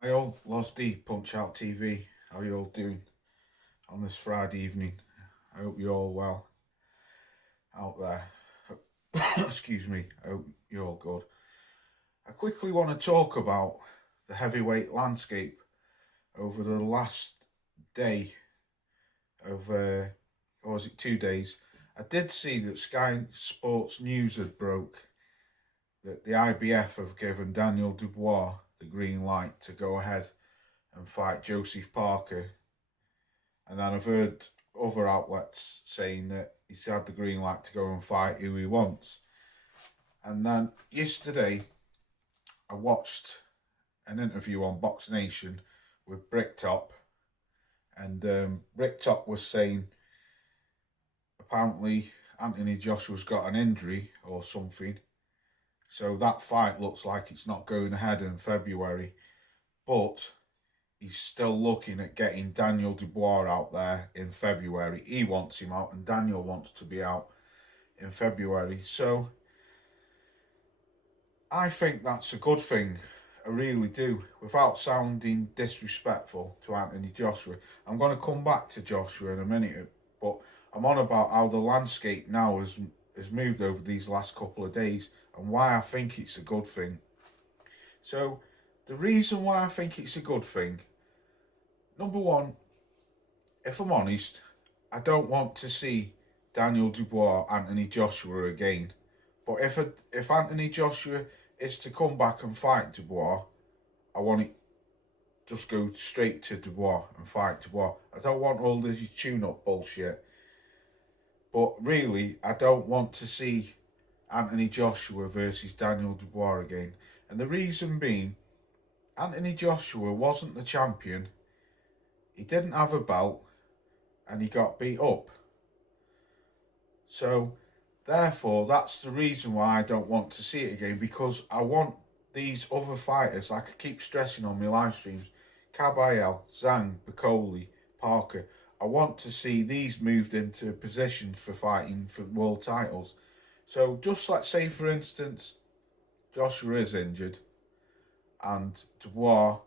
Hi all, Lost D, Punch Out TV. How you all doing on this Friday evening? I hope you're all well out there. Excuse me, I hope you're all good. I quickly want to talk about the heavyweight landscape over the last day of, or was it 2 days? I did see that Sky Sports News had broke that the IBF have given Daniel Dubois the green light to go ahead and fight Joseph Parker. And then I've heard other outlets saying that he's had the green light to go and fight who he wants. And then yesterday, I watched an interview on Box Nation with Bricktop, and Bricktop was saying apparently Anthony Joshua's got an injury or something, so that fight looks like it's not going ahead in February, but he's still looking at getting Daniel Dubois out there in February. He wants him out, and Daniel wants to be out in February. So I think that's a good thing. I really do. Without sounding disrespectful to Anthony Joshua, I'm going to come back to Joshua in a minute, but I'm on about how the landscape now has moved over these last couple of days and why I think it's a good thing. So the reason why I think it's a good thing, number one, if I'm honest, I don't want to see Daniel Dubois, Anthony Joshua again. But if Anthony Joshua is to come back and fight Dubois, I want it just go straight to Dubois and fight Dubois. I don't want all this tune-up bullshit. But really, I don't want to see Anthony Joshua versus Daniel Dubois again. And the reason being, Anthony Joshua wasn't the champion. He didn't have a belt, and he got beat up. So, therefore, that's the reason why I don't want to see it again, because I want these other fighters, like I keep stressing on my live streams, Kabayel, Zhang, Bacoli, Parker, I want to see these moved into position for fighting for world titles. So, just let's say, for instance, Joshua is injured, and Dubois,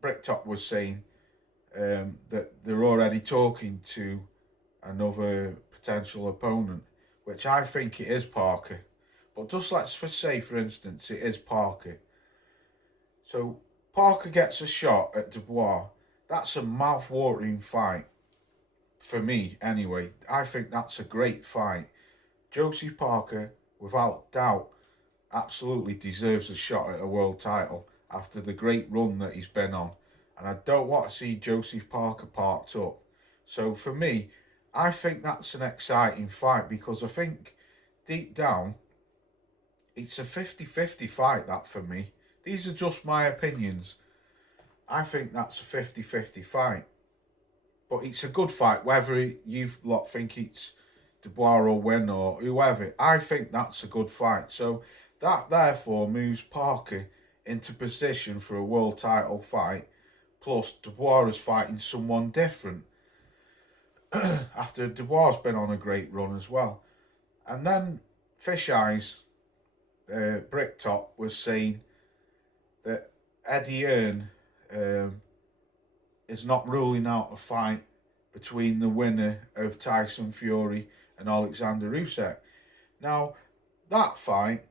Bricktop was saying that they're already talking to another potential opponent, which I think it is Parker. But just let's say, for instance, it is Parker. So Parker gets a shot at Dubois. That's a mouth-watering fight. For me, anyway. I think that's a great fight. Joseph Parker, without doubt, absolutely deserves a shot at a world title after the great run that he's been on. And I don't want to see Joseph Parker parked up. So for me, I think that's an exciting fight, because I think deep down, it's a 50-50 fight, that, for me. These are just my opinions. I think that's a 50-50 fight. But it's a good fight, whether you lot think it's Dubois will win or whoever. I think that's a good fight. So that therefore moves Parker into position for a world title fight. Plus, Dubois is fighting someone different after Dubois has been on a great run as well. And then Fish Eyes, Bricktop, was saying that Eddie Hearn is not ruling out a fight between the winner of Tyson Fury and Alexander Usyk. Now, that fight,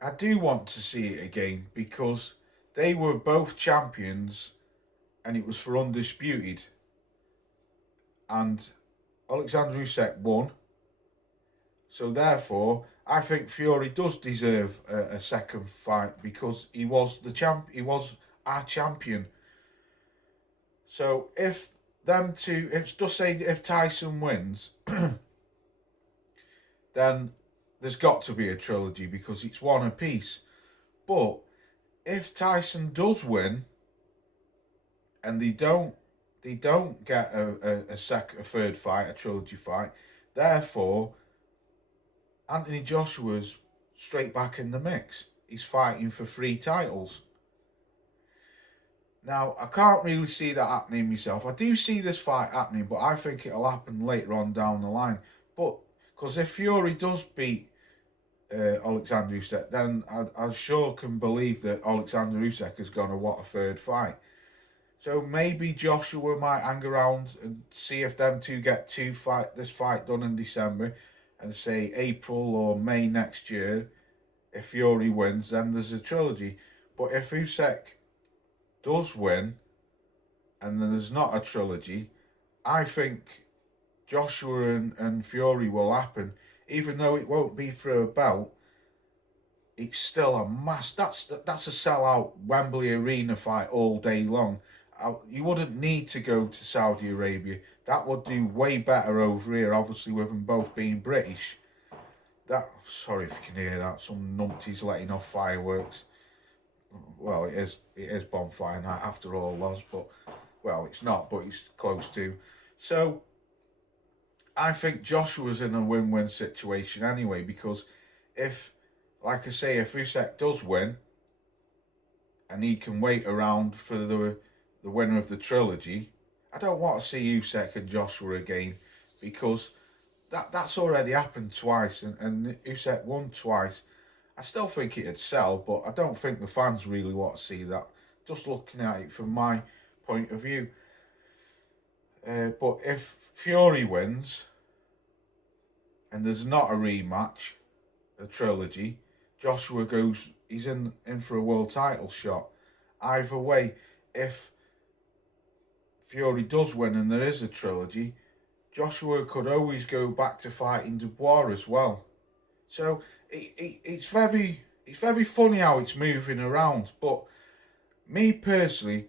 I do want to see it again, because they were both champions and it was for undisputed. And Alexander Usyk won. So therefore, I think Fury does deserve a second fight, because he was the champ. He was our champion. So if them two, it's just say if Tyson wins, then there's got to be a trilogy, because it's one apiece. But if Tyson does win, and they don't get a third fight, a trilogy fight, therefore Anthony Joshua's straight back in the mix. He's fighting for 3 titles. Now, I can't really see that happening myself. I do see this fight happening, but I think it'll happen later on down the line. But because if Fury does beat Alexander Usyk, then I sure can believe that Alexander Usyk is going to want a third fight. So maybe Joshua might hang around and see if them two get this fight done in December, and say April or May next year. If Fury wins, then there's a trilogy. But if Usyk does win, and then there's not a trilogy, I think Joshua and Fury will happen, even though it won't be for a belt. It's still a that's a sellout Wembley Arena fight all day long. You wouldn't need to go to Saudi Arabia. That would do way better over here, obviously with them both being British. Sorry if you can hear that, some numpties letting off fireworks. Well, it is bonfire night after all, Loz, but, well, it's not, but it's close to. So, I think Joshua's in a win-win situation anyway, because if, like I say, if Usyk does win, and he can wait around for the winner of the trilogy, I don't want to see Usyk and Joshua again, because that's already happened twice, and Usyk won twice. I still think it'd sell, but I don't think the fans really want to see that, just looking at it from my point of view. But if Fury wins, and there's not a rematch, a trilogy, Joshua he's in for a world title shot. Either way, if Fury does win and there is a trilogy, Joshua could always go back to fighting Dubois as well. So it's very funny how it's moving around. But me personally,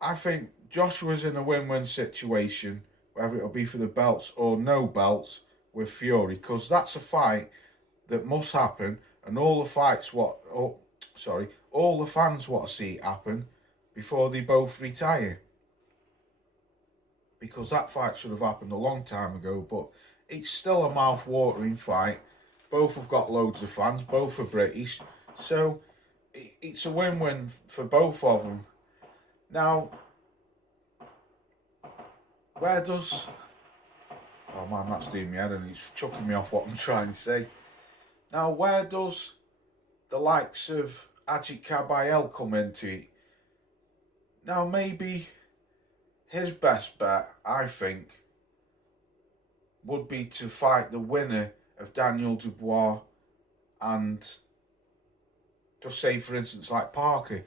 I think Joshua's in a win-win situation, whether it'll be for the belts or no belts with Fury, because that's a fight that must happen, and all the fans want to see it happen before they both retire. Because that fight should have happened a long time ago, but it's still a mouth-watering fight. Both have got loads of fans, both are British, so it's a win-win for both of them. Now, where does... Oh man, that's doing me head and it's chucking me off what I'm trying to say. Now, where does the likes of Agit Kabayel come into it? Now, maybe his best bet, I think, would be to fight the winner of Daniel Dubois and, just say for instance like Parker,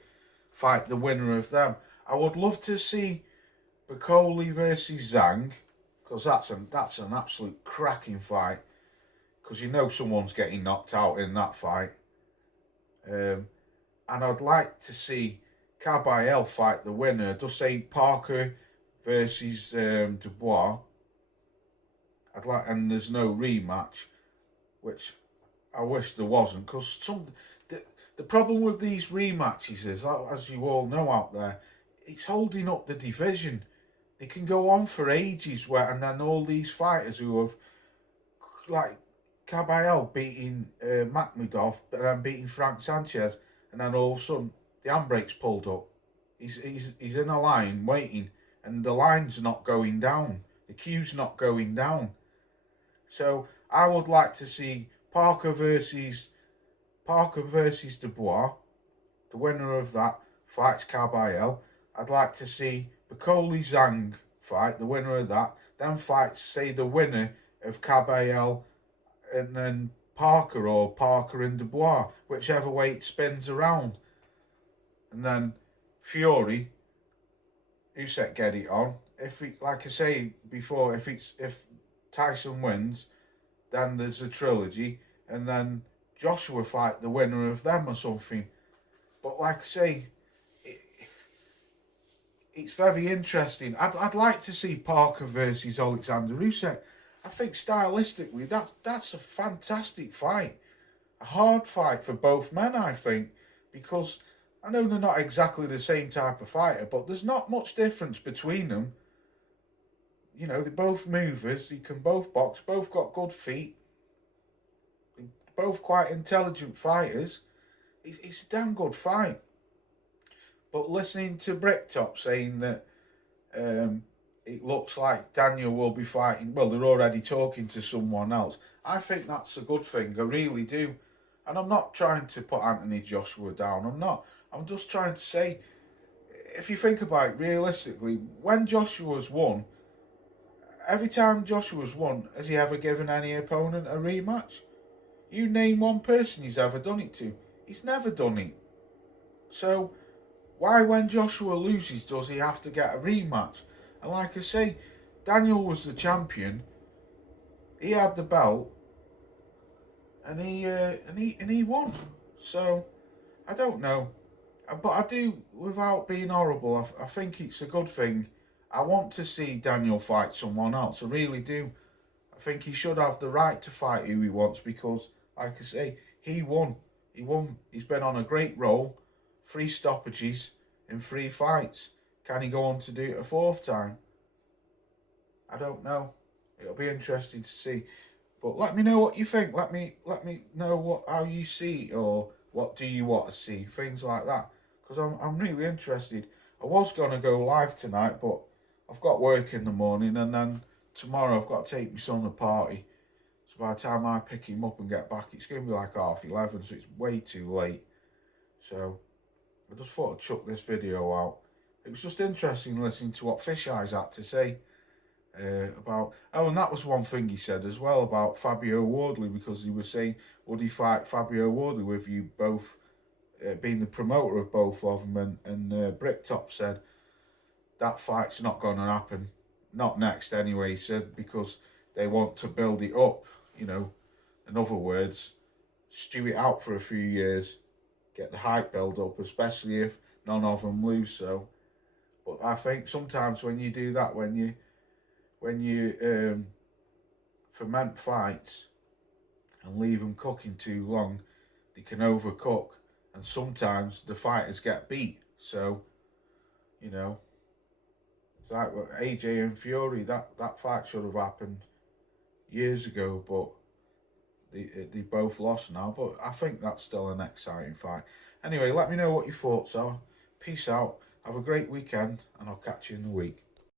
fight the winner of them. I would love to see Bakole versus Zhang, because that's an absolute cracking fight, because you know someone's getting knocked out in that fight. And I'd like to see Kabayel fight the winner, just say Parker versus Dubois. And there's no rematch, which I wish there wasn't, because the problem with these rematches is, as you all know out there, it's holding up the division. They can go on for ages, and then all these fighters who have, like Kabayel beating Makhmudov, but then beating Frank Sanchez, and then all of a sudden the handbrake's pulled up. He's in a line waiting, and the line's not going down. The queue's not going down. So I would like to see Parker versus Dubois. The winner of that fights Kabayel. I'd like to see Bakole Zhang fight, the winner of that. Then fights, say, the winner of Kabayel and then Parker, or Parker and Dubois, whichever way it spins around. And then Fury, Usyk get it on. Like I say before, if Tyson wins, then there's a trilogy, and then Joshua fight the winner of them or something. But like I say, it's very interesting. I'd like to see Parker versus Alexander Usyk. I think stylistically that's a fantastic fight. A hard fight for both men, I think, because I know they're not exactly the same type of fighter, but there's not much difference between them. You know, they're both movers, they can both box, both got good feet, both quite intelligent fighters. It's a damn good fight. But listening to Bricktop saying that it looks like Daniel will be fighting, well, they're already talking to someone else, I think that's a good thing, I really do. And I'm not trying to put Anthony Joshua down. I'm not. I'm just trying to say, if you think about it realistically, when Joshua's won, every time Joshua's won, has he ever given any opponent a rematch? You name one person he's ever done it to. He's never done it. So, why when Joshua loses does he have to get a rematch? And like I say, Daniel was the champion. He had the belt, and he won. So, I don't know. But I do, without being horrible, I think it's a good thing. I want to see Daniel fight someone else. I really do. I think he should have the right to fight who he wants because, like I say, he won. He won. He's been on a great roll. 3 stoppages in 3 fights. Can he go on to do it a 4th time? I don't know. It'll be interesting to see. But let me know what you think. Let me know how you see it, or what do you want to see. Things like that. Because I'm really interested. I was going to go live tonight, but I've got work in the morning, and then tomorrow I've got to take my son to a party. So by the time I pick him up and get back, it's going to be like 11:30, so it's way too late. So I just thought I'd chuck this video out. It was just interesting listening to what Fish Eyes had to say about... Oh, and that was one thing he said as well about Fabio Wardley, because he was saying, would he fight Fabio Wardley with you both being the promoter of both of them? And Bricktop said, that fight's not going to happen. Not next anyway, he said, because they want to build it up, you know. In other words, stew it out for a few years, get the hype build up, especially if none of them lose. So, but I think sometimes when you do that, when you ferment fights and leave them cooking too long, they can overcook, and sometimes the fighters get beat. So, you know, it's like AJ and Fury, that fight should have happened years ago, but they both lost now. But I think that's still an exciting fight. Anyway, let me know what your thoughts are. Peace out. Have a great weekend, and I'll catch you in the week.